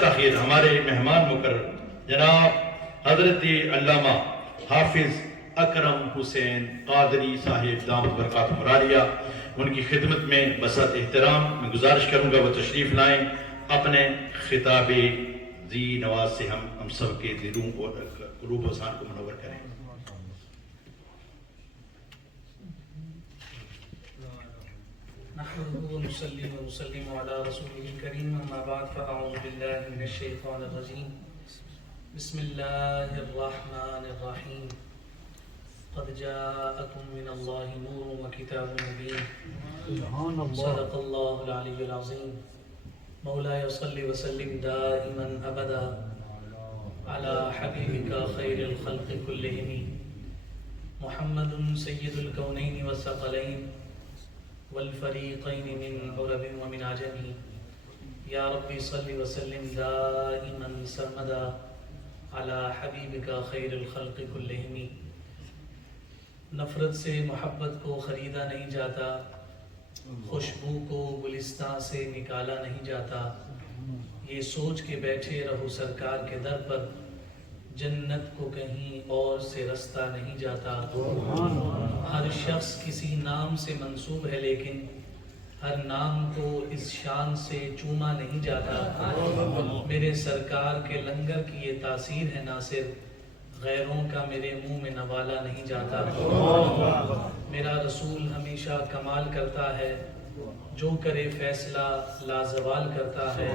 تاخیر ہمارے مہمان مقرر جناب حضرت علامہ حافظ اکرم حسین قادری صاحب دامت برکاتہم العالیہ، ان کی خدمت میں بسط احترام میں گزارش کروں گا وہ تشریف لائیں، اپنے خطاب ذی نواز سے ہم سب کے دلوں اور قلوب و اذہان کو منور کریں۔ نحمده ونصلي ونسلم على رسوله الكريم، اما بعد فاعوذ بالله من الشيطان الرجيم، بسم الله الرحمن الرحيم، قد جاءكم من الله نور وكتاب مبين، صدق الله العلي العظيم، مولاي صل وسلم دائما ابدا على حبيبك خير الخلق كلهم محمد سيد الكونين والثقلين والفريقين من عرب ومن عجم، يا ربي صل وسلم دائما سرمدا على حبيبك خير الخلق كلهم۔ نفرت سے محبت کو خریدا نہیں جاتا، خوشبو کو گلستان سے نکالا نہیں جاتا، یہ سوچ کے بیٹھے رہو سرکار کے در پر، جنت کو کہیں اور سے رستہ نہیں جاتا۔ ہر شخص کسی نام سے منسوب ہے لیکن ہر نام کو اس شان سے چوما نہیں جاتا۔ میرے سرکار کے لنگر کی یہ تاثیر ہے ناصر، غیروں کا میرے منہ میں نوالا نہیں جاتا۔ میرا رسول ہمیشہ کمال کرتا ہے، جو کرے فیصلہ لازوال کرتا ہے،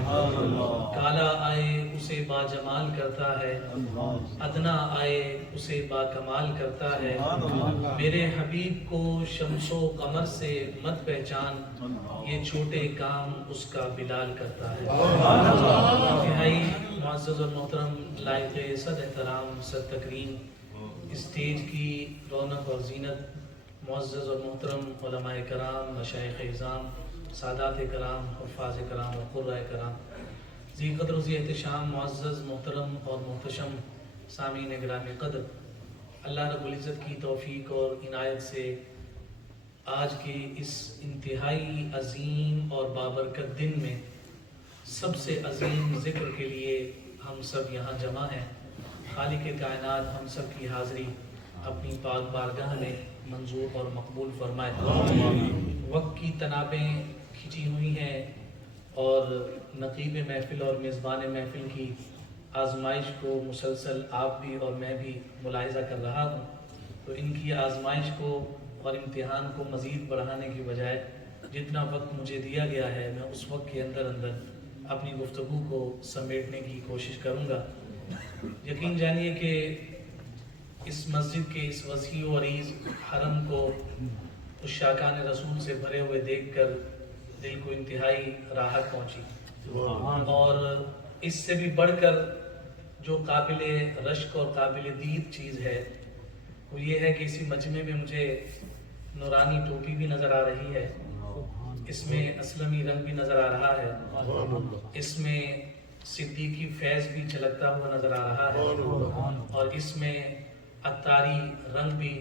کالا آئے اسے با جمال کرتا ہے، ادنا آئے اسے با کمال کرتا ہے۔ میرے حبیب کو شمس و قمر سے مت پہچان، یہ چھوٹے کام اس کا بلال کرتا ہے۔ انتہائی معزز اور محترم لائق صد احترام صد تکریم اسٹیج کی رونق اور زینت، معزز اور محترم علماء کرام، مشائخ اعظام، سادات کرام، حفاظ کرام اور قرۂ کرام، ذی قدر و ذی احتشام، معزز محترم اور محتشم سامعین گرامی قدر، اللہ رب العزت کی توفیق اور عنایت سے آج کے اس انتہائی عظیم اور بابرکت دن میں سب سے عظیم ذکر کے لیے ہم سب یہاں جمع ہیں۔ خالق کائنات ہم سب کی حاضری اپنی پاک بارگاہ میں منظور اور مقبول فرمائے۔ وقت کی تنابیں کھینچی ہوئی ہیں اور نقیب محفل اور میزبان محفل کی آزمائش کو مسلسل آپ بھی اور میں بھی ملاحظہ کر رہا ہوں، تو ان کی آزمائش کو اور امتحان کو مزید بڑھانے کی بجائے جتنا وقت مجھے دیا گیا ہے میں اس وقت کے اندر اپنی گفتگو کو سمیٹنے کی کوشش کروں گا۔ یقین جانیے کہ اس مسجد کے اس وسیع و عریض حرم کو عشاقان رسول سے بھرے ہوئے دیکھ کر دل کو انتہائی راحت پہنچی، اور اس سے بھی بڑھ کر جو قابل رشک اور قابل دید چیز ہے وہ یہ ہے کہ اسی مجمع میں مجھے نورانی ٹوپی بھی نظر آ رہی ہے، اس میں اسلمی رنگ بھی نظر آ رہا ہے، اس میں صدیقی فیض بھی جھلکتا ہوا نظر آ رہا ہے، اور اس میں عطاری رنگ بھی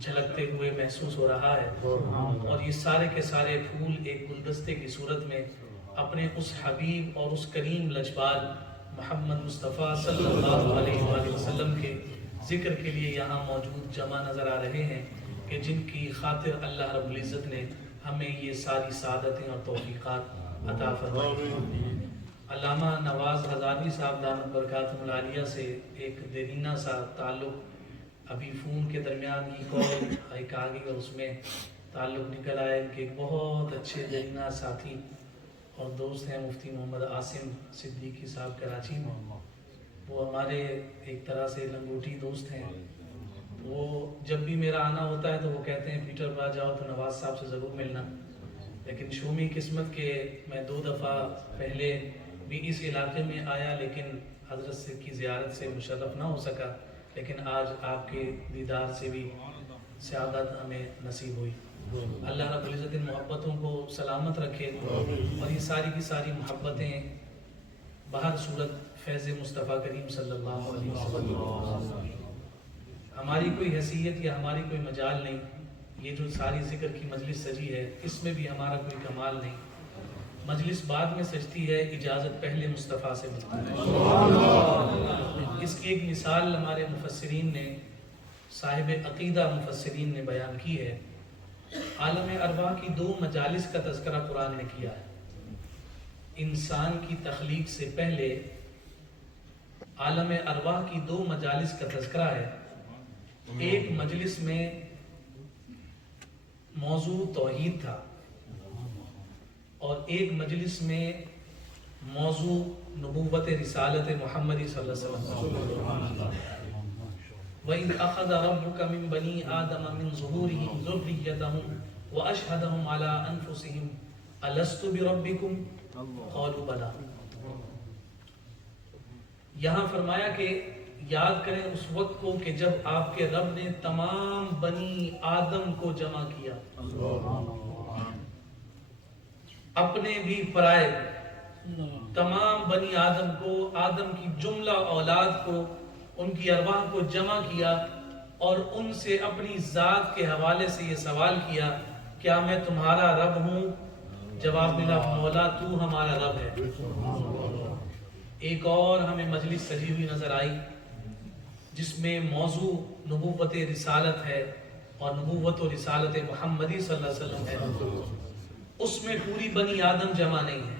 جھلکتے ہوئے محسوس ہو رہا ہے، اور یہ سارے کے سارے پھول ایک گلدستے کی صورت میں اپنے اس حبیب اور اس کریم لجپال محمد مصطفیٰ صلی اللہ علیہ وآلہ وسلم کے ذکر کے لیے یہاں موجود جمع نظر آ رہے ہیں، کہ جن کی خاطر اللہ رب العزت نے ہمیں یہ ساری سعادتیں اور توفیقات عطا فرمائی۔ علامہ نواز ہزاروی صاحب دامت برکاتہم العالیہ سے ایک دیرینہ سا تعلق ابھی فون کے درمیان کی کال ایک آ گئی اور اس میں تعلق نکل آیا کہ ایک بہت اچھے دیرینہ ساتھی اور دوست ہیں مفتی محمد عاصم صدیقی صاحب کراچی میں، وہ ہمارے ایک طرح سے لنگوٹی دوست ہیں۔ وہ جب بھی میرا آنا ہوتا ہے تو وہ کہتے ہیں پیٹر پا جاؤ تو نواز صاحب سے ضرور ملنا، لیکن شومی قسمت کہ میں 2 دفعہ پہلے بھی اس علاقے میں آیا لیکن حضرت سے کی زیارت سے مشرف نہ ہو سکا، لیکن آج آپ کے دیدار سے بھی سعادت ہمیں نصیب ہوئی۔ اللہ رب العزت ان محبتوں کو سلامت رکھے اور یہ ساری کی ساری محبتیں بہر صورت فیض مصطفیٰ کریم صلی اللہ علیہ وسلم۔ ہماری کوئی حیثیت یا ہماری کوئی مجال نہیں، یہ جو ساری ذکر کی مجلس سجی ہے اس میں بھی ہمارا کوئی کمال نہیں، مجلس بعد میں سجتی ہے، اجازت پہلے مصطفیٰ سے ملتی ہے۔ اس کی ایک مثال ہمارے مفسرین نے، صاحب عقیدہ مفسرین نے بیان کی ہے۔ عالم ارواح کی 2 مجالس کا تذکرہ قرآن نے کیا ہے۔ انسان کی تخلیق سے پہلے عالم ارواح کی 2 مجالس کا تذکرہ ہے۔ ایک مجلس میں موضوع توحید تھا اور ایک مجلس میں موضوع نبوت رسالت محمدی صلی اللہ علیہ وسلم۔ وَإِذْ أَخَذَ رَبُّكَ مِنْ بَنِي آدَمَ مِنْ ظُهُورِهِمْ ذُرِّيَّتَهُمْ وَأَشْهَدَهُمْ عَلَىٰ أَنفُسِهِمْ أَلَسْتُ بِرَبِّكُمْ قَالُوا بَلَىٰ۔ یہاں فرمایا کہ یاد کریں اس وقت کو کہ جب آپ کے رب نے تمام بنی آدم کو جمع کیا، اپنے بھی پرائے، تمام بنی آدم کو، آدم کی جملہ اولاد کو، ان کی ارواح کو جمع کیا اور ان سے اپنی ذات کے حوالے سے یہ سوال کیا، کیا میں تمہارا رب ہوں؟ جواب ملا، مولا تو ہمارا رب ہے۔ ایک اور ہمیں مجلس سجی ہوئی نظر آئی جس میں موضوع نبوت رسالت ہے اور نبوت و رسالت محمدی صلی اللہ علیہ وسلم ہے۔ اس میں پوری بنی آدم جمع نہیں ہے،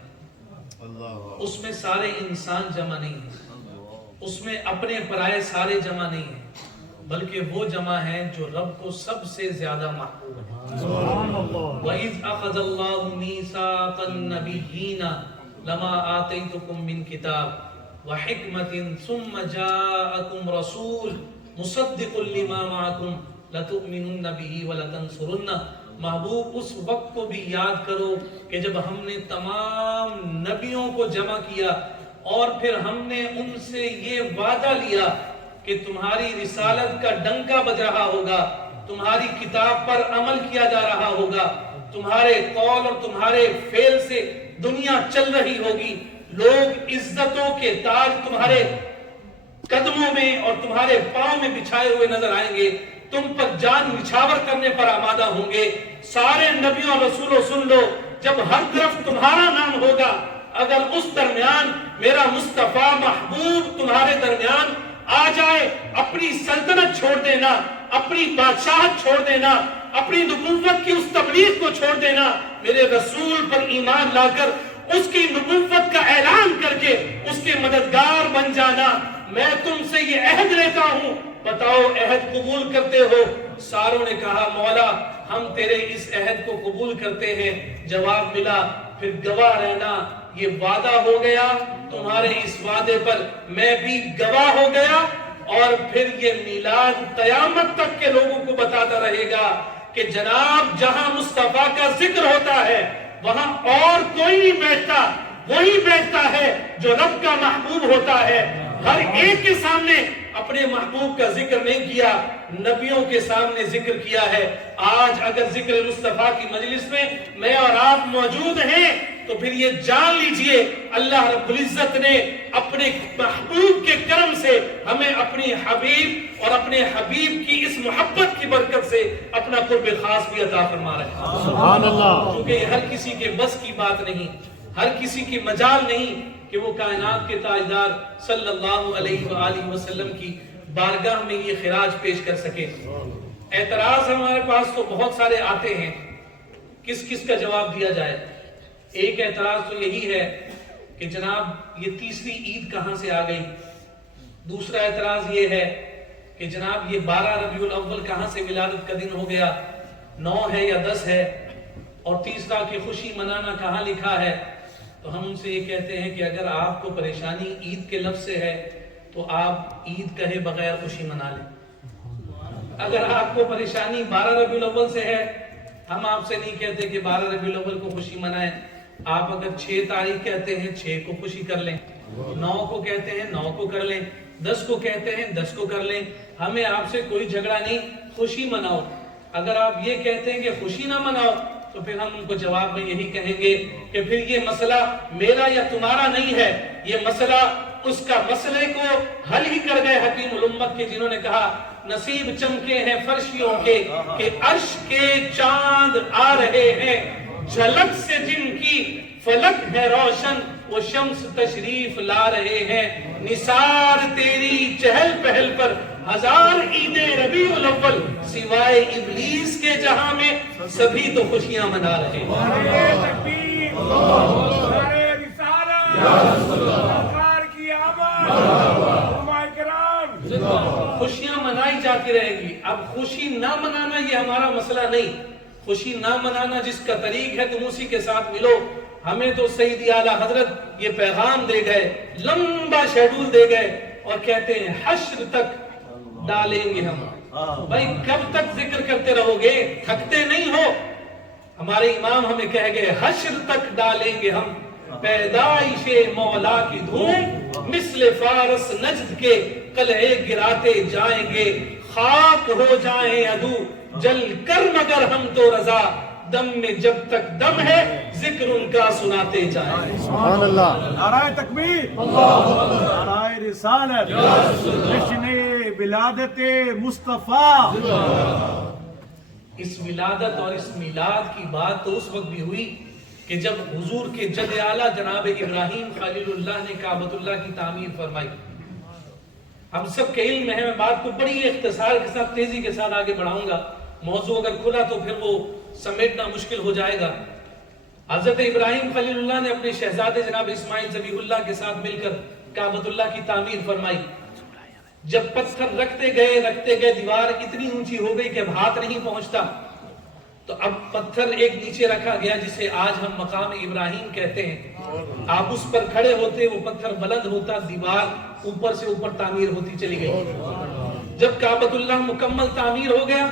اس میں سارے انسان جمع نہیں ہیں، اس میں اپنے پرائے سارے جمع نہیں ہیں، بلکہ وہ جمع ہیں جو رب کو سب سے زیادہ محبوب ہیں۔ وَإِذْ أَخَذَ اللَّهُ مِيثَاقَ النَّبِيِّينَ لَمَا آتَيْتُكُم مِّن كِتَابٍ وَحِكْمَةٍ ثُمَّ جَاءَكُمْ رَسُولٌ مُصَدِّقٌ لِّمَا مَعَكُمْ لَتُؤْمِنُنَّ بِهِ وَلَتَنصُرُنَّهُ۔ محبوب اس وقت کو بھی یاد کرو کہ جب ہم نے تمام نبیوں کو جمع کیا اور پھر ہم نے ان سے یہ وعدہ لیا کہ تمہاری رسالت کا ڈنکا بج رہا ہوگا، تمہاری کتاب پر عمل کیا جا رہا ہوگا، تمہارے قول اور تمہارے فعل سے دنیا چل رہی ہوگی، لوگ عزتوں کے تاج تمہارے قدموں میں اور تمہارے پاؤں میں بچھائے ہوئے نظر آئیں گے، تم پر جان نچھاور کرنے پر آمادہ ہوں گے۔ سارے نبیوں اور رسولوں سن لو، جب ہر طرف تمہارا نام ہوگا، اگر اس درمیان میرا مصطفیٰ محبوب تمہارے درمیان آ جائے، اپنی سلطنت چھوڑ دینا، اپنی بادشاہت چھوڑ دینا، اپنی نبوت کی اس تبلیغ کو چھوڑ دینا، میرے رسول پر ایمان لا کر اس کی نبوت کا اعلان کر کے اس کے مددگار بن جانا۔ میں تم سے یہ عہد لیتا ہوں، بتاؤ عہد قبول کرتے ہو؟ ساروں نے کہا مولا ہم تیرے اس عہد کو قبول کرتے ہیں۔ جواب ملا پھر گواہ رہنا، یہ وعدہ ہو گیا، تمہارے اس وعدے پر میں بھی گواہ ہو گیا، اور پھر یہ میلاد قیامت تک کے لوگوں کو بتاتا رہے گا کہ جناب جہاں مصطفیٰ کا ذکر ہوتا ہے وہاں اور کوئی نہیں بیٹھتا، وہی بیٹھتا ہے جو رب کا محبوب ہوتا ہے۔ ہر ایک کے سامنے اپنے محبوب کا ذکر نہیں کیا، نبیوں کے سامنے ذکر کیا ہے۔ آج اگر ذکر مصطفیٰ کی مجلس میں اور آپ موجود ہیں تو پھر یہ جان لیجئے اللہ رب العزت نے اپنے محبوب کے کرم سے ہمیں اپنی حبیب اور اپنے حبیب کی اس محبت کی برکت سے اپنا قرب خاص بھی عطا فرما رہا ہے۔ سبحان اللہ۔ کیونکہ یہ ہر کسی کے بس کی بات نہیں، ہر کسی کی مجال نہیں کہ وہ کائنات کے تاجدار صلی اللہ علیہ وآلہ وسلم کی بارگاہ میں یہ خراج پیش کر سکے۔ اعتراض ہمارے پاس تو بہت سارے آتے ہیں، کس کس کا جواب دیا جائے؟ ایک اعتراض تو یہی ہے کہ جناب یہ تیسری عید کہاں سے آ گئی؟ دوسرا اعتراض یہ ہے کہ جناب یہ 12 ربیع الاول کہاں سے ولادت کا دن ہو گیا، 9 ہے یا 10 ہے؟ اور تیسرا کہ خوشی منانا کہاں لکھا ہے؟ تو ہم ان سے یہ کہتے ہیں کہ اگر آپ کو پریشانی عید کے لفظ سے ہے تو آپ عید کہے بغیر خوشی منا لیں۔ اگر آپ کو پریشانی 12 ربیع الاول سے ہے، ہم آپ سے نہیں کہتے کہ 12 ربیع الاول کو خوشی منائیں، آپ اگر 6 تاریخ کہتے ہیں 6 کو خوشی کر لیں، 9 کو کہتے ہیں 9 کو کر لیں، 10 کو کہتے ہیں 10 کو کر لیں، ہمیں آپ سے کوئی جھگڑا نہیں، خوشی مناؤ۔ اگر آپ یہ کہتے ہیں کہ خوشی نہ مناؤ تو پھر ہم ان کو جواب میں یہی کہیں گے کہ پھر یہ مسئلہ میرا یا تمہارا نہیں ہے، یہ مسئلہ اس کا مسئلے کو حل ہی کر گئے حکیم الامت کے، جنہوں نے کہا نصیب چمکے ہیں فرشیوں کے کہ عرش کے چاند آ رہے ہیں، جھلک سے جن کی فلک ہے روشن وہ شمس تشریف لا رہے ہیں، نثار تیری چہل پہل پر ہزار عید ربیع الاول، سوائے ابلیس کے جہاں میں سبھی تو خوشیاں منا رہے ہیں۔ خوشیاں منائی جاتی رہے گی۔ اب خوشی نہ منانا یہ ہمارا مسئلہ نہیں، خوشی نہ منانا جس کا طریق ہے تم اسی کے ساتھ ملو۔ ہمیں تو سیدی اعلیٰ حضرت یہ پیغام دے گئے، لمبا شیڈول دے گئے اور کہتے ہیں حشر تک ڈالیں گے ہم۔ بھائی کب تک ذکر کرتے رہو گے؟ تھکتے نہیں ہو؟ ہمارے امام ہمیں کہہ گئے حشر تک ڈالیں گے ہم پیدائش مولا کی دھوم، مثل فارس نجد کے قلعے گراتے جائیں گے، خاک ہو جائیں عدو جل کر مگر ہم تو رضا، دم میں جب تک دم ہے ذکر ان کا سناتے جائیں۔ سبحان اللہ۔ نعرہ تکبیر، نعرہ رسالت، جشن ولادت مصطفیٰ۔ اس ولادت اور اس میلاد کی بات تو اس وقت بھی ہوئی کہ جب حضور کے جد اعلیٰ جناب ابراہیم خلیل اللہ نے کعبۃ اللہ کی تعمیر فرمائی۔ ہم سب کے علم ہے، میں بات کو بڑی اختصار کے ساتھ تیزی کے ساتھ آگے بڑھاؤں گا، موضوع اگر کھلا تو پھر وہ سمیٹنا مشکل ہو جائے گا۔ حضرت ابراہیم خلیل اللہ نے اپنے شہزادے جناب اسماعیل ذبیح اللہ کے ساتھ مل کر کعبۃ اللہ کی تعمیر فرمائی۔ جب پتھر رکھتے گئے دیوار اتنی اونچی ہو گئی کہ اب ہاتھ نہیں پہنچتا، تو اب پتھر ایک نیچے رکھا گیا جسے آج ہم مقام ابراہیم کہتے ہیں۔ آپ اس پر کھڑے ہوتے، وہ پتھر بلند ہوتا، دیوار اوپر سے اوپر تعمیر ہوتی چلی گئی۔ جب کعبۃ اللہ مکمل تعمیر ہو گیا،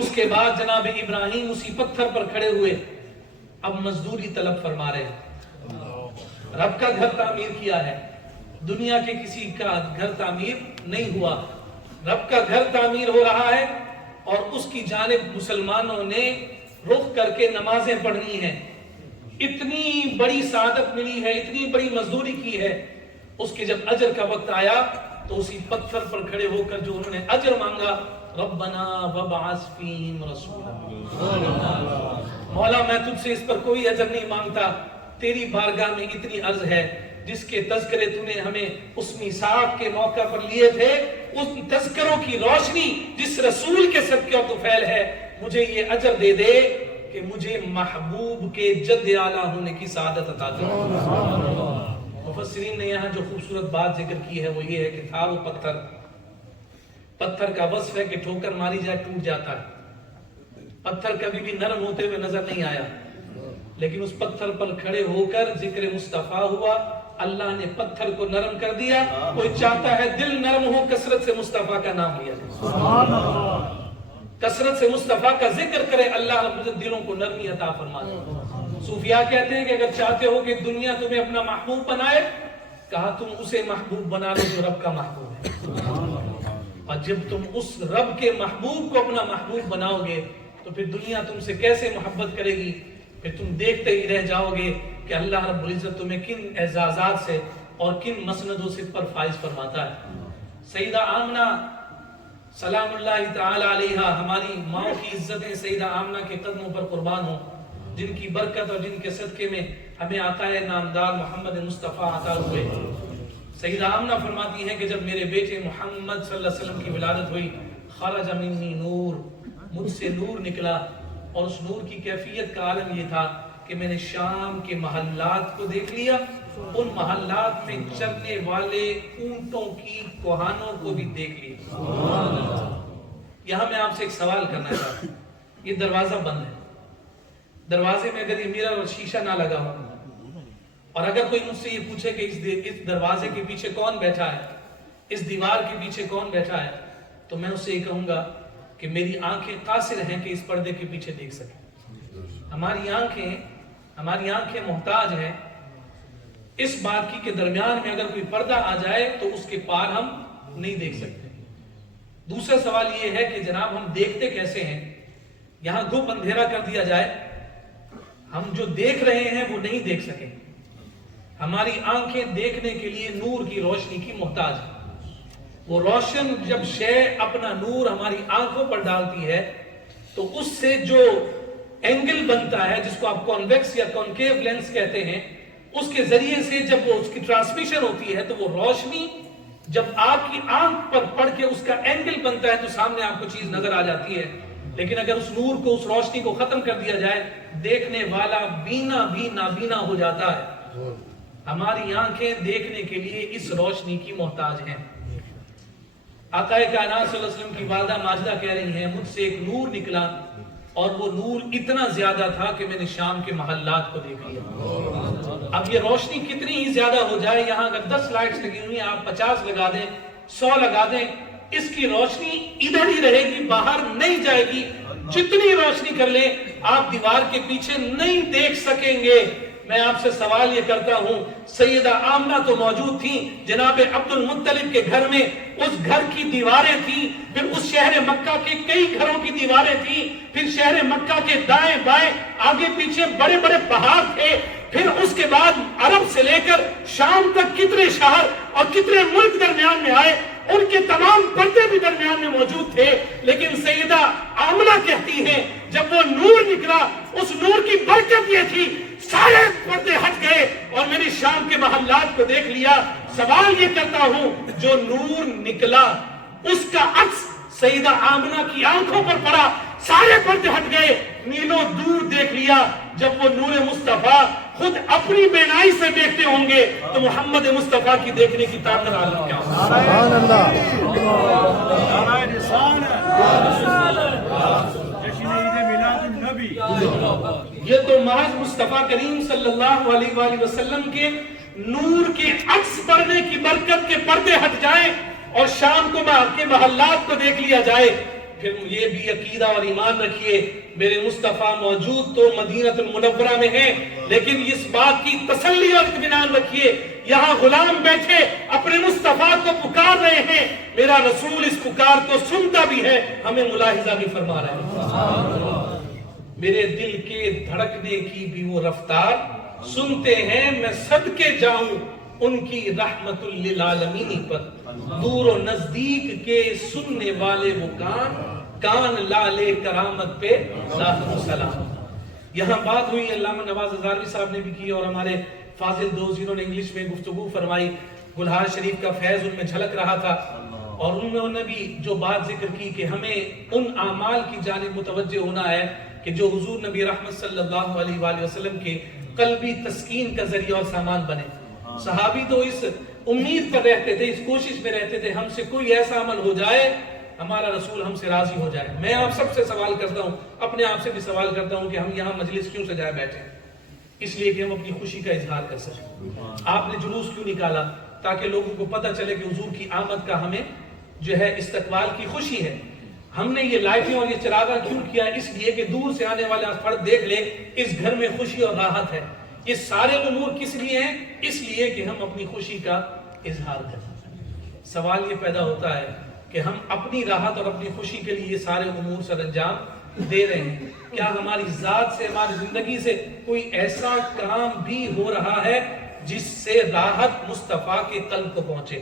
اس کے بعد جناب ابراہیم اسی پتھر پر کھڑے ہوئے، اب مزدوری طلب فرما رہے ہیں۔ رب کا گھر تعمیر کیا ہے، دنیا کے کسی کا گھر تعمیر نہیں ہوا، رب کا گھر تعمیر ہو رہا ہے اور اس کی جانب مسلمانوں نے رخ کر کے نمازیں پڑھنی ہیں۔ اتنی بڑی سعادت ملی ہے، اتنی بڑی مزدوری کی ہے، اس کے جب اجر کا وقت آیا تو اسی پتھر پر کھڑے ہو کر جو انہوں نے اجر مانگا، ربنا وابعث فیہم رسولا، مولا میں تجھ سے اس پر کوئی اجر نہیں مانگتا، تیری بارگاہ میں اتنی عرض ہے جس کے تذکرے تو نے ہمیں اس میثاق کے موقع پر لیے تھے، اس تذکروں کی روشنی جس رسول کے صدقے اور طفیل ہے، مجھے یہ اجر دے دے کہ مجھے محبوب کے جد اعلیٰ ہونے کی سعادت عطا کر۔ مفسرین نے یہاں جو خوبصورت بات ذکر کی ہے وہ یہ ہے کہ تھا وہ پتھر کا وصف ہے کہ ٹھوکر ماری جائے ٹوٹ جاتا ہے، پتھر کبھی بھی نرم ہوتے ہوئے نظر نہیں آیا، لیکن اس پتھر پر کھڑے ہو کر ذکر مصطفیٰ ہوا، اللہ نے پتھر کو نرم کر دیا۔ کوئی چاہتا ہے دل نرم ہو، کثرت سے مصطفیٰ کا نام لیا جائے، کثرت سے مصطفیٰ کا ذکر کرے، اللہ رب العزت دلوں کو نرمی عطا فرما دے۔ صوفیاء کہتے ہیں کہ اگر چاہتے ہو کہ دنیا تمہیں اپنا محبوب بنائے، کہا تم اسے محبوب بنا لو جو رب کا محبوب ہے، اور جب تم اس رب کے محبوب کو اپنا محبوب بناؤ گے تو پھر دنیا تم سے کیسے محبت کرے گی؟ پھر تم دیکھتے ہی رہ جاؤ گے کہ اللہ رب العزت تمہیں کن اعزازات سے اور کن مسندوں سے پر فائز فرماتا ہے۔ سیدہ آمنہ سلام اللہ تعالی علیہا، ہماری ماں کی عزتیں سیدہ آمنہ کے قدموں پر قربان ہوں، جن کی برکت اور جن کے صدقے میں ہمیں آقا نامدار محمد مصطفیٰ عطا ہوئے۔ سیدہ آمنہ فرماتی ہیں کہ جب میرے بیٹے محمد صلی اللہ علیہ وسلم کی ولادت ہوئی، خرج منی نور، مجھ سے نور نکلا، اور اس نور کی کیفیت کا عالم یہ تھا کہ میں نے شام کے محلات کو دیکھ لیا، ان محلات میں چرنے والے اونٹوں کی کوہانوں کو بھی دیکھ لیا۔ یہاں میں آپ سے ایک سوال کرنا چاہتا ہوں، یہ دروازہ بند ہے، دروازے میں اگر یہ میرر اور شیشہ نہ لگا ہو، اور اگر کوئی مجھ سے یہ پوچھے کہ اس دروازے کے پیچھے کون بیٹھا ہے، اس دیوار کے پیچھے کون بیٹھا ہے، تو میں اس سے یہ کہوں گا کہ میری آنکھیں قاصر ہیں کہ اس پردے کے پیچھے دیکھ سکیں۔ ہماری آنکھیں محتاج ہیں اس بات کی کہ درمیان میں اگر کوئی پردہ آ جائے تو اس کے پار ہم نہیں دیکھ سکتے۔ دوسرا سوال یہ ہے کہ جناب ہم دیکھتے کیسے ہیں؟ یہاں گھپ اندھیرا کر دیا جائے، ہم جو دیکھ رہے ہیں وہ نہیں دیکھ سکیں۔ ہماری آنکھیں دیکھنے کے لیے نور کی روشنی کی محتاج ہیں۔ وہ روشن جب شے اپنا نور ہماری آنکھوں پر ڈالتی ہے تو اس سے جو اینگل بنتا ہے جس کو آپ کانویکس یا کانکیو لینس کہتے ہیں، اس کے ذریعے سے جب وہ اس کی ٹرانسمیشن ہوتی ہے تو وہ روشنی جب آپ کی آنکھ پر پڑ کے اس کا اینگل بنتا ہے تو سامنے آپ کو چیز نظر آ جاتی ہے. لیکن اگر اس نور کو، اس روشنی کو ختم کر دیا جائے، دیکھنے والا بینا بھی نابینا ہو جاتا ہے. ہماری آنکھیں دیکھنے کے لیے اس روشنی کی محتاج ہیں. آقا کائنات صلی اللہ علیہ وسلم کی والدہ ماجدہ کہہ رہی ہیں مجھ سے ایک نور نکلا اور وہ نور اتنا زیادہ تھا کہ میں نے شام کے محلات کو دیکھ لیا. اب یہ روشنی کتنی ہی زیادہ ہو جائے، یہاں اگر 10 لائٹس لگی ہوئی ہیں، آپ 50 لگا دیں، 100 لگا دیں، اس کی روشنی ادھر ہی رہے گی، باہر نہیں جائے گی. جتنی روشنی کر لیں آپ دیوار کے پیچھے نہیں دیکھ سکیں گے. میں آپ سے سوال یہ کرتا ہوں، سیدہ آمنہ تو موجود تھیں جناب عبد المطلب کے گھر میں، اس گھر کی دیواریں تھیں، پھر اس شہر مکہ کے کئی گھروں کی دیواریں تھیں، پھر شہر مکہ کے دائیں بائیں آگے پیچھے بڑے بڑے پہاڑ تھے، پھر اس کے بعد عرب سے لے کر شام تک کتنے شہر اور کتنے ملک درمیان میں آئے، ان کے تمام پردے بھی درمیان میں موجود تھے. لیکن سیدہ آمنہ کہتی ہیں جب وہ نور نکلا، اس نور کی برکت یہ تھی سارے پردے ہٹ گئے اور میں نے شام کے محلات کو دیکھ لیا. سوال یہ کرتا ہوں، جو نور نکلا اس کا عکس سیدہ آمنہ کی آنکھوں پر پڑا، سارے پردے ہٹ گئے، نیلوں دور دیکھ لیا. جب وہ نور مصطفیٰ خود اپنی بینائی سے دیکھتے ہوں گے تو محمد مصطفیٰ کی دیکھنے کی طاقت عالم کیا ہوگی. سبحان اللہ. نعرہ رسالت. جشن عید میلاد النبی. یہ تو محض مصطفیٰ کریم صلی اللہ علیہ وآلہ وسلم کے نور کے عکس پڑنے کی برکت کے پردے ہٹ جائیں اور شام کو کے محلات کو دیکھ لیا جائے. پھر یہ بھی عقیدہ اور ایمان رکھیے، میرے مصطفیٰ موجود تو مدینہ المنورہ میں ہیں، لیکن اس بات کی تسلی اور اطمینان رکھیے یہاں غلام بیٹھے اپنے مصطفیٰ کو پکار رہے ہیں، میرا رسول اس پکار کو سنتا بھی ہے، ہمیں ملاحظہ بھی فرما رہا ہے. میرے دل کے دھڑکنے کی بھی وہ رفتار سنتے ہیں، میں صدقے جاؤں ان کی رحمت للعالمین پر. دور و نزدیک کے سننے والے وہ کان لالے کرامت پہ لاکھوں سلام. یہاں بات ہوئی، علامہ نواز ہزاروی صاحب نے بھی کی اور ہمارے فاضل دوست جنہوں نے انگلش میں گفتگو فرمائی، گلہار شریف کا فیض ان میں جھلک رہا تھا، اور انہوں نے بھی جو بات ذکر کی کہ ہمیں ان اعمال کی جانب متوجہ ہونا ہے کہ جو حضور نبی رحمت صلی اللہ علیہ وآلہ وسلم کے قلبی تسکین کا ذریعہ اور سامان بنے. صحابی تو اس امید پر رہتے تھے، اس کوشش میں رہتے تھے ہم سے کوئی ایسا عمل ہو جائے ہمارا رسول ہم سے راضی ہو جائے. میں آپ سب سے سوال کرتا ہوں، اپنے آپ سے بھی سوال کرتا ہوں کہ ہم یہاں مجلس کیوں سجائے بیٹھے ہیں؟ اس لیے کہ ہم اپنی خوشی کا اظہار کر سکیں. آپ نے جلوس کیوں نکالا؟ تاکہ لوگوں کو پتہ چلے کہ حضور کی آمد کا ہمیں جو ہے استقبال کی خوشی ہے. ہم نے یہ لائٹیں اور یہ چراغاں کیوں کیا؟ اس لیے کہ دور سے آنے والا فرد دیکھ لے اس گھر میں خوشی اور راحت ہے. یہ سارے امور کس لیے ہیں؟ اس لیے کہ ہم اپنی خوشی کا اظہار کریں. سوال یہ پیدا ہوتا ہے کہ ہم اپنی راحت اور اپنی خوشی کے لیے یہ سارے امور سر انجام دے رہے ہیں، کیا ہماری ذات سے، ہماری زندگی سے کوئی ایسا کام بھی ہو رہا ہے جس سے راحت مصطفیٰ کے قلب کو پہنچے،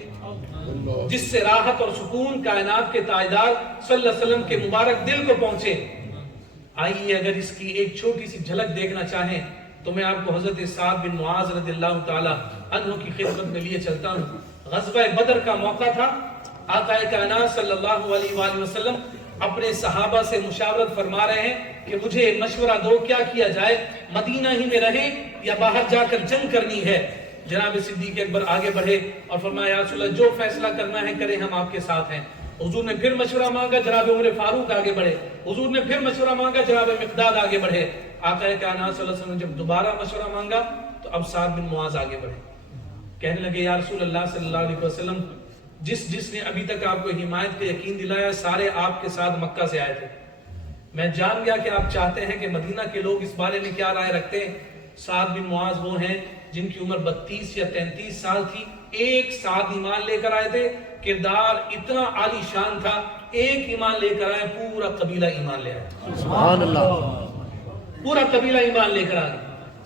جس سے راحت اور سکون کائنات کے تاجدار صلی اللہ علیہ وسلم کے مبارک دل کو پہنچے؟ آئیے اگر اس کی ایک چھوٹی سی جھلک دیکھنا چاہیں تو میں آپ کو حضرت سعد بن معاذ رضی اللہ تعالی عنہ کی خدمت میں لیے چلتا ہوں. غزوہ بدر کا موقع تھا. آقا کائنات صلی اللہ علیہ وآلہ وسلم اپنے صحابہ سے مشاورت فرما رہے ہیں کہ مجھے مشورہ دو، کیا کیا جائے، مدینہ ہی میں رہیں یا باہر جا کر جنگ کرنی ہے؟ جناب صدیق اکبر آگے بڑھے اور فرمایا یا رسول اللہ جو فیصلہ کرنا ہے کریں، ہم آپ کے ساتھ ہیں. حضور نے پھر مشورہ مانگا، جناب عمر فاروق آگے بڑھے. حضور نے پھر مشورہ مانگا، جناب مقداد آگے بڑھے. آقا کائنات صلی اللہ علیہ وسلم نے جب دوبارہ مشورہ مانگا تو اب سعد بن معاذ آگے بڑھے. کہنے لگے یا رسول اللہ صلی اللہ علیہ وسلم جس نے ابھی تک آپ کو حمایت کا یقین دلایا سارے آپ کے ساتھ مکہ سے آئے تھے. میں جان گیا کہ آپ چاہتے ہیں کہ مدینہ کے لوگ اس بارے میں کیا رائے رکھتے ہیں. سعد بن معاذ وہ ہیں جن کی عمر 32 یا 33 سال تھی، ایک ساتھ ایمان لے کر آئے تھے. کردار اتنا عالی شان تھا، ایک ایمان لے کر آئے، پورا قبیلہ ایمان لے آئے. سبحان اللہ. پورا قبیلہ ایمان لے کر آئے.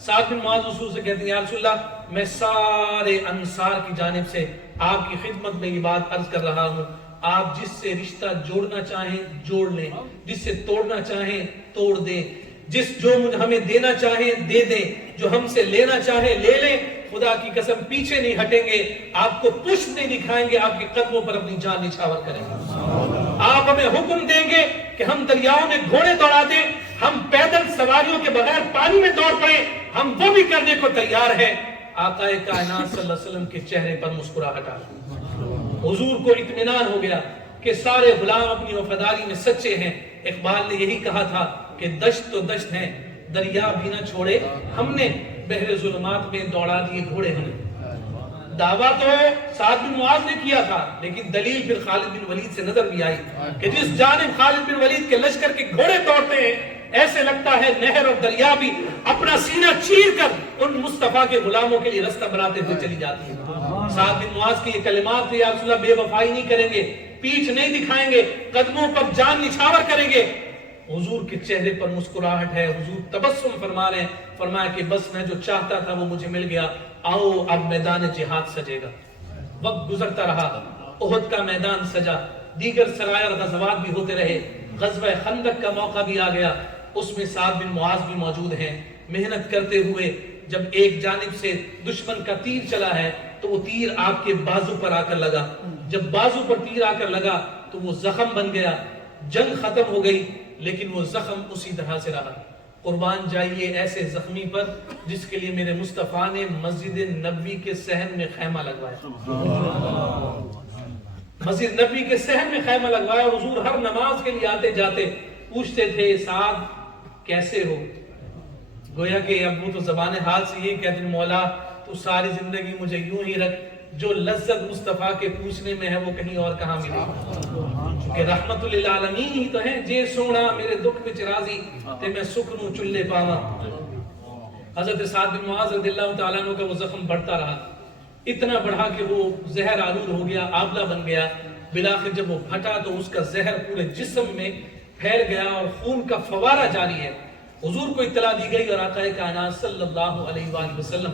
سعد بن معاذ رسول سے کہتے ہیں یا رسول اللہ میں سارے انصار کی جانب سے آپ کی خدمت میں یہ بات عرض کر رہا ہوں، آپ جس سے رشتہ جوڑنا چاہیں جوڑ لیں، جس سے توڑنا چاہیں توڑ دیں. جو ہمیں دینا چاہیں دے دیں، جو ہم سے لینا چاہیں لے لیں، خدا کی قسم پیچھے نہیں ہٹیں گے، آپ کو پشت نہیں دکھائیں گے، آپ کے قدموں پر اپنی جان نچھاور کریں گے۔ آپ ہمیں حکم دیں گے کہ ہم دریاؤں میں گھوڑے دوڑا دیں، ہم پیدل سواریوں کے بغیر پانی میں دوڑ پڑیں، ہم وہ بھی کرنے کو تیار ہیں۔ آقا کائنات صلی اللہ علیہ وسلم کے چہرے پر مسکراہٹ آ گئی، حضور کو اطمینان ہو گیا کہ سارے غلام اپنی وفاداری میں سچے ہیں۔ اقبال نے یہی کہا تھا کہ دشت تو دشت ہیں، دریا بھی نہ چھوڑے ہم نے، بحر ظلمات میں دوڑا دیے گھوڑے ہم نے۔ دعویٰ تو سعد بن معاذ نے کیا تھا، لیکن دلیل پھر خالد بن ولید سے نظر بھی آئی کہ جس جانب خالد بن ولید کے لشکر کے گھوڑے دوڑتے ہیں، ایسے لگتا ہے نہر اور دریا بھی اپنا سینہ چیر کر ان مصطفیٰ کے غلاموں کے لیے رستہ بناتے ہوئے چلی جاتی ہے۔ سعد بن معاذ کے یہ کلمات تھے، یا رسول اللہ بے وفائی نہیں کریں گے، پیچھ نہیں دکھائیں گے، قدموں پر جان نچھاور کریں گے۔ حضور کے چہرے پر مسکراہٹ ہے، حضور تبسم فرما رہے ہیں، فرمایا کہ بس میں جو چاہتا تھا وہ مجھے مل گیا، آؤ اب میدان جہاد سجے گا۔ وقت گزرتا رہا، احد کا میدان سجا، دیگر سرائے اور غزوات بھی ہوتے رہے، غزوہ خندق کا موقع بھی آ گیا، اس میں سعد بن معاذ بھی موجود ہیں۔ محنت کرتے ہوئے جب ایک جانب سے دشمن کا تیر چلا ہے تو وہ تیر آپ کے بازو پر آ کر لگا، جب بازو پر تیر آ کر لگا تو وہ زخم بن گیا، جنگ ختم ہو گئی، لیکن وہ زخم اسی طرح سے رہا۔ قربان جائیے ایسے زخمی پر جس کے لیے میرے مصطفیٰ نے مسجد نبوی کے صحن میں خیمہ لگوایا، مسجد نبوی کے صحن میں خیمہ لگوایا، اور حضور ہر نماز کے لیے آتے جاتے پوچھتے تھے سعد کیسے ہو؟ گویا کہ اب وہ تو زبان حال سے یہ کہتے ہیں مولا تو ساری زندگی مجھے یوں ہی رکھ، جو لذت مصطفیٰ کے پوچھنے میں ہے وہ کہیں اور کہاں ملے، کہ رحمت للعالمین ہی تو ہیں، جے سونا میرے دکھ وچ راضی تے میں سکھ نوں چلے پاواں۔ حضرت سعد بن معاذ رضی اللہ تعالیٰ عنہ کا وہ زخم بڑھتا رہا، اتنا بڑھا کہ وہ زہر آلود ہو گیا، آبلہ بن گیا، بلاخر جب وہ پھٹا تو اس کا زہر پورے جسم میں پھیل گیا اور خون کا فوارہ جاری ہے۔ حضور کو اطلاع دی گئی اور آقا کائنات صلی اللہ علیہ وآلہ وسلم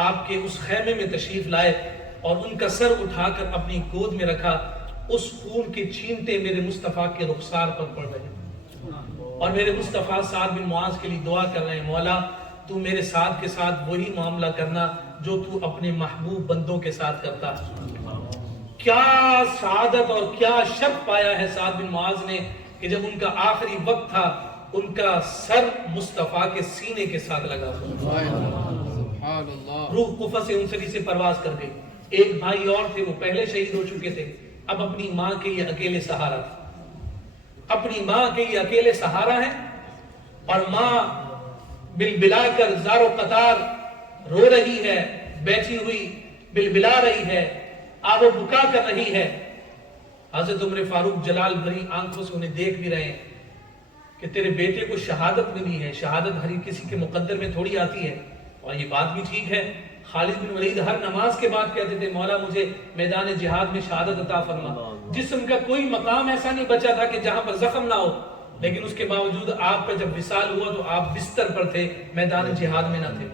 آپ کے اس خیمے میں تشریف لائے اور ان کا سر اٹھا کر اپنی گود میں رکھا، اس خون کے چھینٹے میرے مصطفیٰ کے رخسار پر پڑ رہے اور میرے مصطفیٰ سعد بن معاذ کے لیے دعا کر رہے ہیں، مولا تو میرے ساتھ کے ساتھ وہی معاملہ کرنا جو تو اپنے محبوب بندوں کے ساتھ کرتا ہے۔ کیا سعادت اور کیا شرف پایا ہے سعد بن معاذ نے کہ جب ان کا آخری وقت تھا ان کا سر مصطفیٰ کے سینے کے ساتھ لگا، روح قفا سے انسری سے پرواز کر گئی۔ ایک بھائی اور تھے، وہ پہلے شہید ہو چکے تھے، اب اپنی ماں کے یہ اکیلے سہارا تھا، اپنی ماں کے یہ اکیلے سہارا ہے، اور ماں بلبلا کر زار و قطار رو رہی ہے، بیٹھی ہوئی بلبلا رہی ہے، آب و بکا کر رہی ہے۔ حضرت عمر فاروق جلال بھری آنکھوں سے انہیں دیکھ بھی رہے ہیں کہ تیرے بیٹے کو شہادت ملی ہے، شہادت ہر کسی کے مقدر میں تھوڑی آتی ہے، اور یہ بات بھی ٹھیک ہے۔ خالد بن ولید ہر نماز کے بعد کہتے تھے مولا مجھے میدان جہاد میں شہادت عطا فرما۔ جسم کا کوئی مقام ایسا نہیں بچا تھا کہ جہاں پر زخم نہ ہو، لیکن اس کے باوجود آپ کا جب وصال ہوا تو آپ بستر پر تھے، میدان جہاد میں نہ تھے۔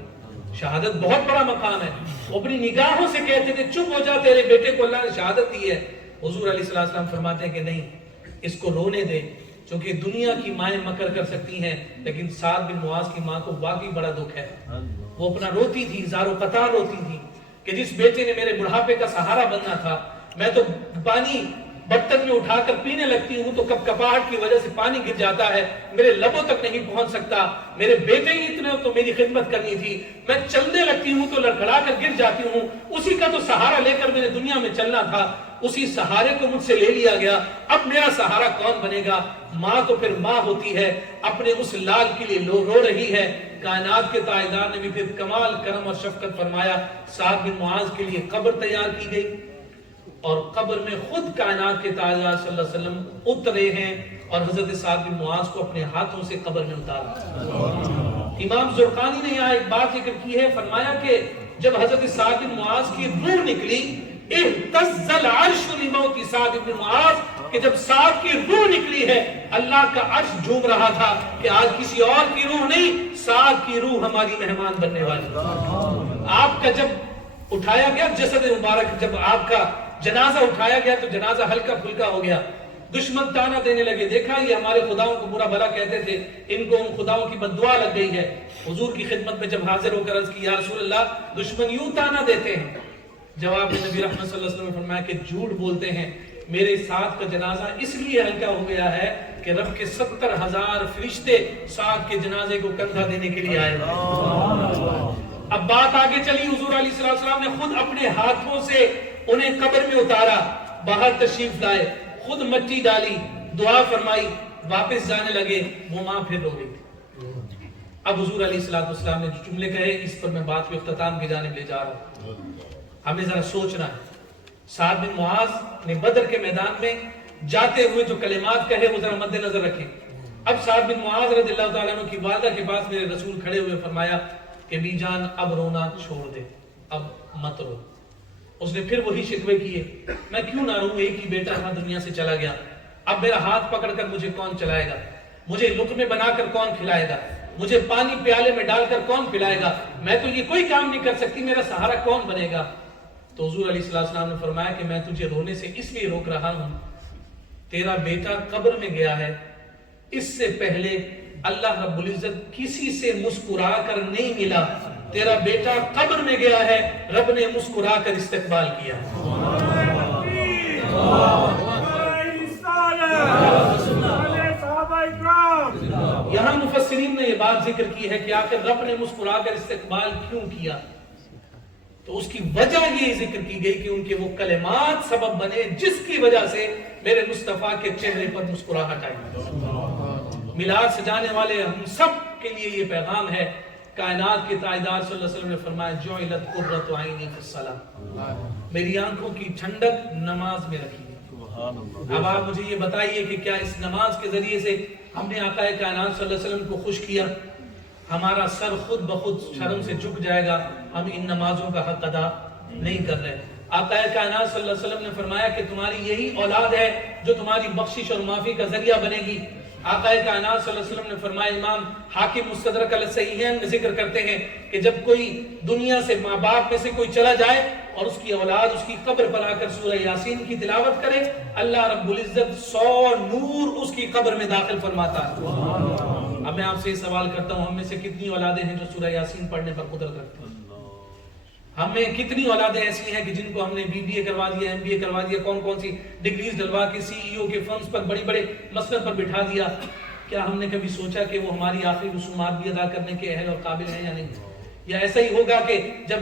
شہادت بہت بڑا مقام ہے، وہ اپنی نگاہوں سے کہتے تھے چپ ہو جا، تیرے بیٹے کو اللہ نے شہادت دی ہے۔ حضور علیہ السلام فرماتے ہیں کہ نہیں، اس کو رونے دے، چونکہ دنیا کی مائیں مکر کر سکتی ہیں لیکن سعد بن معاذ کی ماں کو واقعی بڑا دکھ ہے۔ وہ اپنا روتی تھی، زار و قطار روتی تھی کہ جس بیٹے نے میرے بڑھاپے کا سہارا بننا تھا، میں تو پانی برتن میں اٹھا کر پینے لگتی ہوں تو کپ کپاہٹ کی وجہ سے پانی گر جاتا ہے، میرے لبوں تک نہیں پہنچ سکتا، میرے بیٹے ہی اتنے تو میری خدمت کرنی تھی، میں چلنے لگتی ہوں تو لڑکھڑا کر گر جاتی ہوں، اسی کا تو سہارا لے کر میرے دنیا میں چلنا تھا، اسی سہارے کو مجھ سے لے لیا گیا، اب میرا سہارا کون بنے گا؟ ماں تو پھر ماں ہوتی ہے، اپنے اس لال کے لیے رو رہی ہے۔ کائنات کے تاجدار نے بھی پھر کمال کرم اور شفقت فرمایا، سعد بن معاذ کے لیے قبر تیار کی گئی، اور قبر میں خود کائنات کے تاجدار صلی اللہ علیہ وسلم اترے ہیں اور حضرت سعد بن معاذ کو اپنے ہاتھوں سے قبر میں اتارا۔ امام زرقانی نے یہاں ایک بات ذکر کی ہے، فرمایا کہ جب حضرت سعد بن معاذ کی روح نکلی، اہتز العرش لموت سعد بن معاذ، کہ جب سعد کی روح نکلی ہے اللہ کا عرش جھوم رہا تھا کہ آج کسی اور کی روح نہیں، سعد کی روح ہماری مہمان بننے والی۔ آپ کا جب اٹھایا گیا جسد مبارک، جب آپ کا جنازہ اٹھایا گیا تو جنازہ ہلکا پھلکا ہو گیا، دشمن تانا دینے لگے، دیکھا یہ ہمارے خداؤں کو برا بھلا کہتے تھے، ان کو ان خداؤں کی بد دعا لگ گئی ہے۔ حضور کی خدمت میں جب حاضر ہو کر عرض کی یا رسول اللہ دشمن یوں تانا دیتے ہیں، جواب میں نبی رحمت صلی اللہ علیہ وسلم نے فرمایا کہ جھوٹ بولتے ہیں، میرے ساتھ کا جنازہ اس لیے ہلکا ہو گیا ہے کہ رب کے 70,000 فرشتے ساتھ کے جنازے کو کندھا دینے کے لیے آئے۔ اب بات آگے چلی، حضور علیہ السلام نے خود اپنے ہاتھوں سے انہیں قبر میں اتارا، باہر تشریف لائے، خود مٹی ڈالی، دعا فرمائی، واپس جانے لگے، وہ ماں پھر رو رہی تھی۔ اب حضور علیہ السلام نے جو جملے کہے اس پر میں بات کو اختتام کی جانب لے جا رہا ہوں۔ ہمیں ذرا سوچنا ہے، سعد بن معاذ نے بدر کے میدان میں جاتے ہوئے جو کلمات کہے وہ ذرا مد نظر رکھیں۔ اب سعد بن معاذ رضی اللہ تعالیٰ عنہ کی والدہ کے پاس میرے رسول کھڑے ہوئے فرمایا کہ بی جان اب رونا چھوڑ دے، اب مت رو۔ اس نے پھر وہی شکوے کیے، میں کیوں نہ روں، ایک ہی بیٹا تھا دنیا سے چلا گیا، اب میرا ہاتھ پکڑ کر مجھے کون چلائے گا، مجھے لقمے بنا کر کون کھلائے گا، مجھے پانی پیالے میں ڈال کر کون پلائے گا، میں تو یہ کوئی کام نہیں کر سکتی، میرا سہارا کون بنے گا۔ تو حضور علیہ السلام نے فرمایا کہ میں تجھے رونے سے اس لیے روک رہا ہوں، تیرا بیٹا قبر میں گیا ہے، اس سے پہلے اللہ رب العزت کسی سے مسکرا کر نہیں ملا، تیرا بیٹا قبر میں گیا ہے، رب نے مسکرا کر استقبال کیا۔ یہاں مفسرین نے یہ بات ذکر کی ہے کہ آخر رب نے مسکرا کر استقبال کیوں کیا، تو اس کی وجہ یہ ذکر کی گئی کہ ان کے وہ کلمات سبب بنے جس کی وجہ سے میرے مصطفیٰ کے چہرے پر مسکراہٹ آئی۔ میلاد سجانے والے ہم سب کے لیے یہ پیغام ہے، کائنات کے تاجدار صلی اللہ علیہ وسلم نے فرمایا جعلت قرۃ عینی فی الصلاۃ، میری آنکھوں کی ٹھنڈک نماز میں رکھی ہے۔ اب آپ مجھے یہ بتائیے کہ کیا اس نماز کے ذریعے سے ہم نے آقا کائنات صلی اللہ علیہ وسلم کو خوش کیا؟ ہمارا سر خود بخود شرم سے جھک جائے گا، ہم ان نمازوں کا حق ادا نہیں کر رہے۔ آقا کائنات صلی اللہ علیہ وسلم نے فرمایا کہ تمہاری یہی اولاد ہے جو تمہاری بخشش اور معافی کا ذریعہ بنے گی۔ آقا کائنات صلی اللہ علیہ وسلم نے فرمایا، امام حاکم مستدرک الصحیحین میں ذکر کرتے ہیں کہ جب کوئی دنیا سے ماں باپ میں سے کوئی چلا جائے اور اس کی اولاد اس کی قبر پر آ کر سورہ یاسین کی تلاوت کرے، اللہ رب العزت 100 نور اس کی قبر میں داخل فرماتا ہے۔ اب میں آپ سے یہ سوال کرتا ہوں، ہم میں سے کتنی اولادیں ہیں جو سورہ یاسین پڑھنے پر قدرت رکھتے ہیں؟ ہم میں کتنی اولادیں ایسی ہیں کہ جن کو ہم نے BBA کروا دیا، MBA کروا دیا، کون سی ڈگریز ڈلوا کے CEO کے فرمز پر بڑی بڑے مسند پر بٹھا دیا؟ کیا ہم نے کبھی سوچا کہ وہ ہماری آخری رسومات بھی ادا کرنے کے اہل اور قابل ہیں یا نہیں؟ یا ایسا ہی ہوگا کہ جب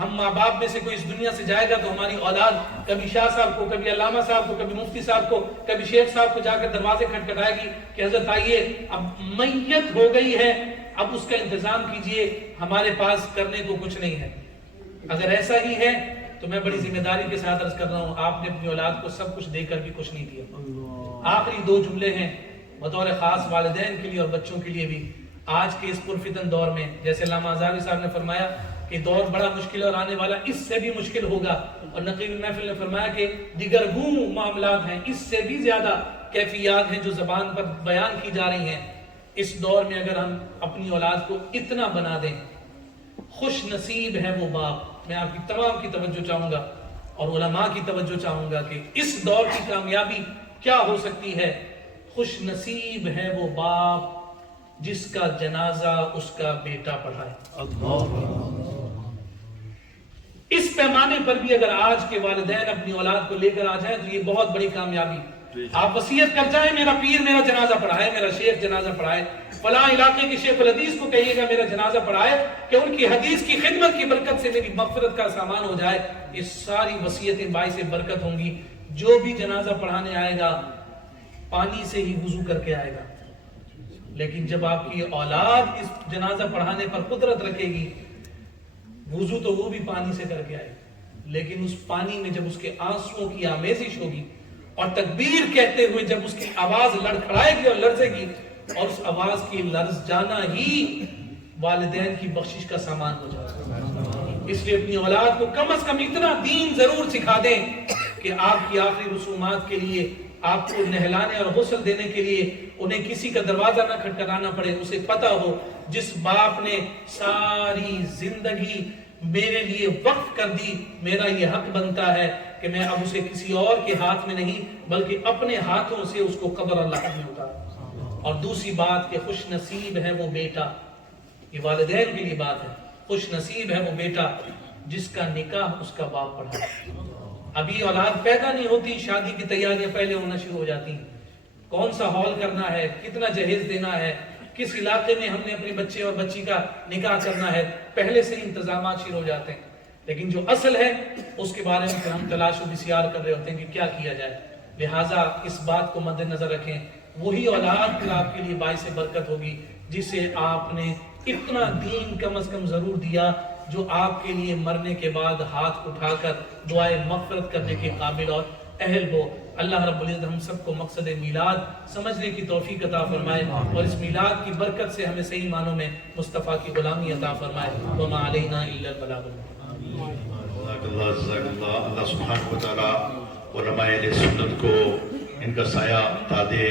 ہم ماں باپ میں سے کوئی اس دنیا سے جائے گا تو ہماری اولاد کبھی شاہ صاحب کو، کبھی علامہ صاحب کو، کبھی مفتی صاحب کو، کبھی شیخ صاحب کو جا کر دروازے کھٹکھٹائے گی کہ حضرت آئیے، اب میت ہو گئی ہے، اب اس کا انتظام کیجئے، ہمارے پاس کرنے کو کچھ نہیں ہے۔ اگر ایسا ہی ہے تو میں بڑی ذمہ داری کے ساتھ عرض کر رہا ہوں، آپ نے اپنی اولاد کو سب کچھ دے کر بھی کچھ نہیں دیا۔ آخری 2 جملے ہیں بطور خاص والدین کے لیے اور بچوں کے لیے بھی۔ آج کے اس پرفتن دور میں جیسے علامہ ازہری صاحب نے فرمایا کہ دور بڑا مشکل اور آنے والا اس سے بھی مشکل ہوگا، اور نقیب المحفل نے فرمایا کہ دیگر گوں معاملات ہیں، اس سے بھی زیادہ کیفیات ہیں جو زبان پر بیان کی جا رہی ہیں۔ اس دور میں اگر ہم اپنی اولاد کو اتنا بنا دیں، خوش نصیب ہے وہ باپ۔ میں آپ کی تمام کی توجہ چاہوں گا اور علماء کی توجہ چاہوں گا کہ اس دور کی کامیابی کیا ہو سکتی ہے۔ خوش نصیب ہے وہ باپ جس کا جنازہ اس کا بیٹا پڑھائے۔ اس پیمانے پر بھی اگر آج کے والدین اپنی اولاد کو لے کر آ جائیں تو یہ بہت بڑی کامیابی۔ آپ وصیت کر جائیں، میرا پیر میرا جنازہ پڑھائے، میرا شیخ جنازہ پڑھائے، فلاں علاقے کے شیخ الحدیث کو کہیے گا میرا جنازہ پڑھائے کہ ان کی حدیث کی خدمت کی برکت سے میری مغفرت کا سامان ہو جائے۔ یہ ساری وصیتیں باعث برکت ہوں گی۔ جو بھی جنازہ پڑھانے آئے گا پانی سے ہی وضو کر کے آئے گا، لیکن جب آپ کی اولاد اس جنازہ پڑھانے پر قدرت رکھے گی، وضو تو وہ بھی پانی سے کر کے آئے گا، لیکن اس پانی میں جب اس کے آنسوؤں کی آمیزش ہوگی اور تکبیر کہتے ہوئے جب اس کی آواز لڑکھڑائے گی اور لرزے گی، اور اس آواز کی لرز جانا ہی والدین کی بخشش کا سامان ہو جائے گا۔ اس لیے اپنی اولاد کو کم از کم اتنا دین ضرور سکھا دیں کہ آپ کی آخری رسومات کے لیے، آپ کو نہلانے اور غسل دینے کے لیے انہیں کسی کا دروازہ نہ کھٹکھٹانا پڑے۔ اسے پتہ ہو جس باپ نے ساری زندگی میرے لیے وقف کر دی، میرا یہ حق بنتا ہے کہ میں اب اسے کسی اور کے ہاتھ میں نہیں بلکہ اپنے ہاتھوں سے اس کو قبر اللہ میں اتارا۔ اور دوسری بات کہ خوش نصیب ہے وہ بیٹا، یہ والدین کے لیے بات ہے، خوش نصیب ہے وہ بیٹا جس کا نکاح اس کا باپ پڑھا۔ ابھی اولاد پیدا نہیں ہوتی، شادی کی تیاریاں پہلے ہونا شروع ہو جاتی ہیں، کون سا ہال کرنا ہے، کتنا جہیز دینا ہے، کس علاقے میں ہم نے اپنے بچے اور بچی کا نکاح کرنا ہے، پہلے سے انتظامات شروع ہو جاتے ہیں۔ لیکن جو اصل ہے اس کے بارے میں پھر ہم تلاش و بسیار کر رہے ہوتے ہیں کہ کیا کیا جائے۔ لہٰذا اس بات کو مد نظر رکھیں، وہی اولاد پھر آپ کے لیے باعث برکت ہوگی جسے آپ نے اتنا دین کم از کم ضرور دیا جو آپ کے لیے مرنے کے بعد ہاتھ اٹھا کر دعائے مغفرت کرنے کے قابل اور اہل ہو۔ اللہ رب العزت ہم سب کو مقصد میلاد سمجھنے کی توفیق عطا فرمائے اور اس میلاد کی برکت سے ہمیں صحیح معنوں میں مصطفیٰ کی غلامی عطا فرمائے۔ وما علینا الا البلاغ جزاک اللہ۔ اللہ سبحانہ و تعالیٰ علماء اہل سنت کو ان کا سایہ عطا دے،